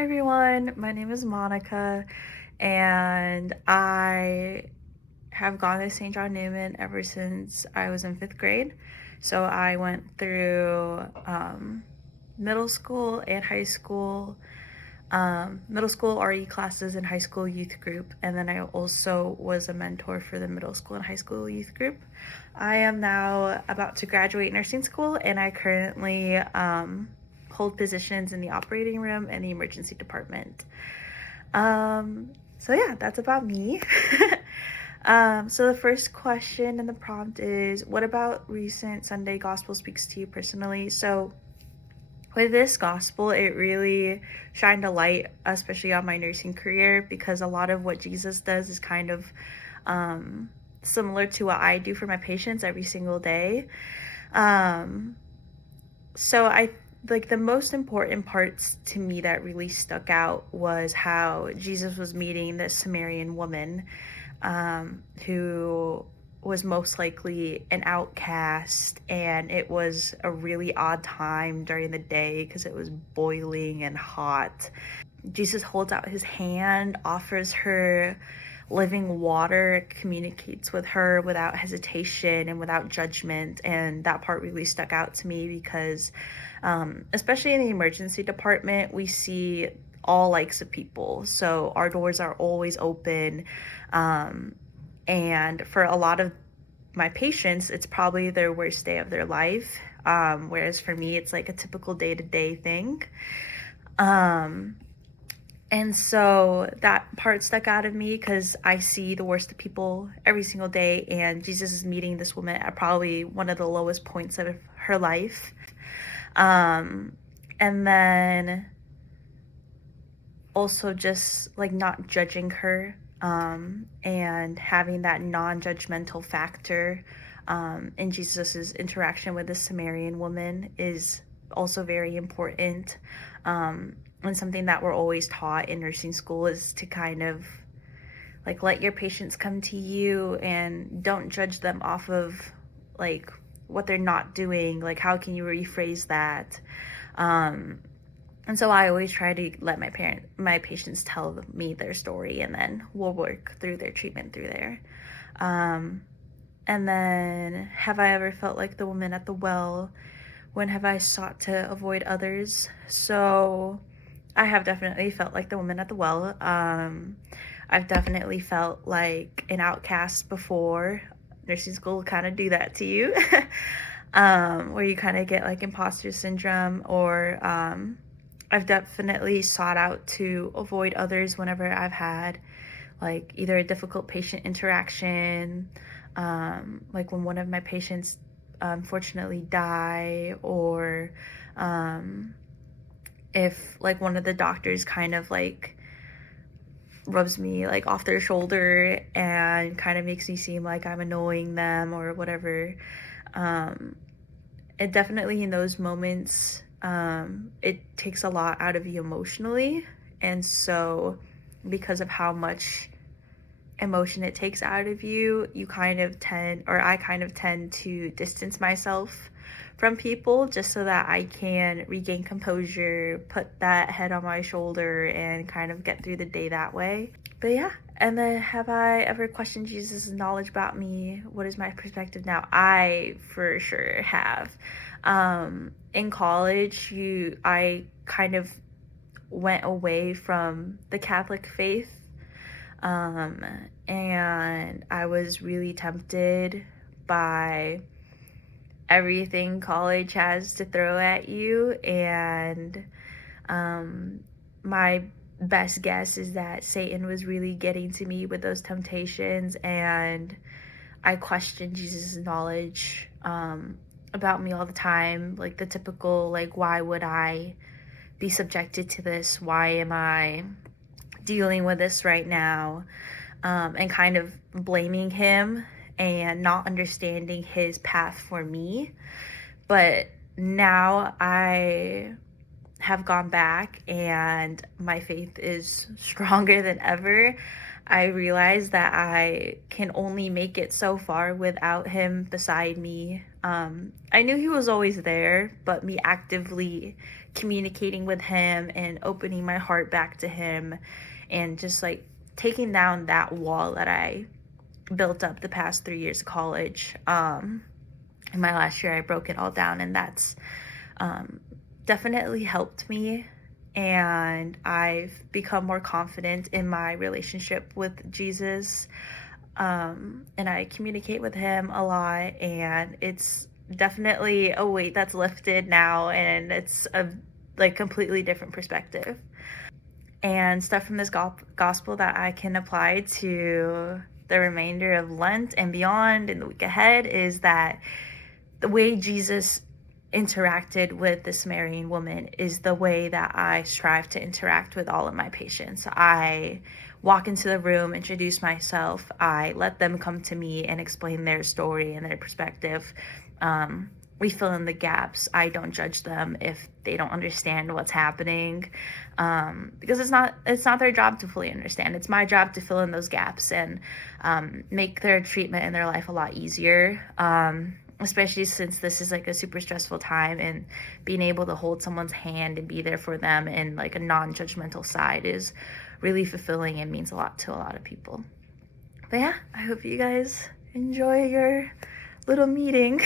Hi everyone, my name is Monica, and I have gone to St. John Newman ever since I was in fifth grade. So I went through middle school and high school, middle school RE classes and high school youth group, and then I also was a mentor for the middle school and high school youth group. I am now about to graduate nursing school, and I currently hold positions in the operating room and the emergency department. So yeah, that's about me. So the first question in the prompt is, what about recent Sunday gospel speaks to you personally? So with this gospel, it really shined a light, especially on my nursing career, because a lot of what Jesus does is kind of similar to what I do for my patients every single day. So I like the most important parts to me that really stuck out was how Jesus was meeting this Sumerian woman, who was most likely an outcast, and it was a really odd time during the day because it was boiling and hot. Jesus holds out his hand, offers her living water, communicates with her without hesitation and without judgment. And that part really stuck out to me because, especially in the emergency department, we see all likes of people. So our doors are always open. And for a lot of my patients, it's probably their worst day of their life. Whereas for me, it's like a typical day-to-day thing. And so that part stuck out of me because I see the worst of people every single day, and Jesus is meeting this woman at probably one of the lowest points of her life. And then also just like not judging her, and having that non-judgmental factor in Jesus's interaction with the Sumerian woman is also very important. And something that we're always taught in nursing school is to kind of like let your patients come to you and don't judge them off of like what they're not doing. Like, how can you rephrase that? And so I always try to let my patients tell me their story, and then we'll work through their treatment through there. And then, have I ever felt like the woman at the well? When have I sought to avoid others? So I have definitely felt like the woman at the well. I've definitely felt like an outcast before. Nursing school will kind of do that to you, where you kind of get like imposter syndrome, or I've definitely sought out to avoid others whenever I've had like either a difficult patient interaction, like when one of my patients unfortunately die, or if like one of the doctors kind of like rubs me like off their shoulder and kind of makes me seem like I'm annoying them or whatever. It definitely in those moments, it takes a lot out of you emotionally. And so because of how much emotion it takes out of you, you kind of tend, or I kind of tend to distance myself from people just so that I can regain composure, put that head on my shoulder, and kind of get through the day that way. But yeah, and then have I ever questioned Jesus' knowledge about me? What is my perspective now? I for sure have. In college, I kind of went away from the Catholic faith, and I was really tempted by everything college has to throw at you. And my best guess is that Satan was really getting to me with those temptations, and I questioned Jesus' knowledge about me all the time. Like the typical, like, why would I be subjected to this? Why am I dealing with this right now? And kind of blaming him and not understanding his path for me. But now I have gone back and my faith is stronger than ever. I realize that I can only make it so far without him beside me. I knew he was always there, but me actively communicating with him and opening my heart back to him, and just like taking down that wall that I built up the past 3 years of college. In my last year, I broke it all down, and that's definitely helped me. And I've become more confident in my relationship with Jesus. And I communicate with him a lot, and it's definitely a weight that's lifted now, and it's a like completely different perspective. And stuff from this gospel that I can apply to the remainder of Lent and beyond in the week ahead is that the way Jesus interacted with the Samaritan woman is the way that I strive to interact with all of my patients. I walk into the room, introduce myself, I let them come to me and explain their story and their perspective. We fill in the gaps. I don't judge them if they don't understand what's happening, because it's not their job to fully understand. It's my job to fill in those gaps and make their treatment in their life a lot easier. Especially since this is like a super stressful time, and being able to hold someone's hand and be there for them in like a non-judgmental side is really fulfilling and means a lot to a lot of people. But yeah, I hope you guys enjoy your little meeting.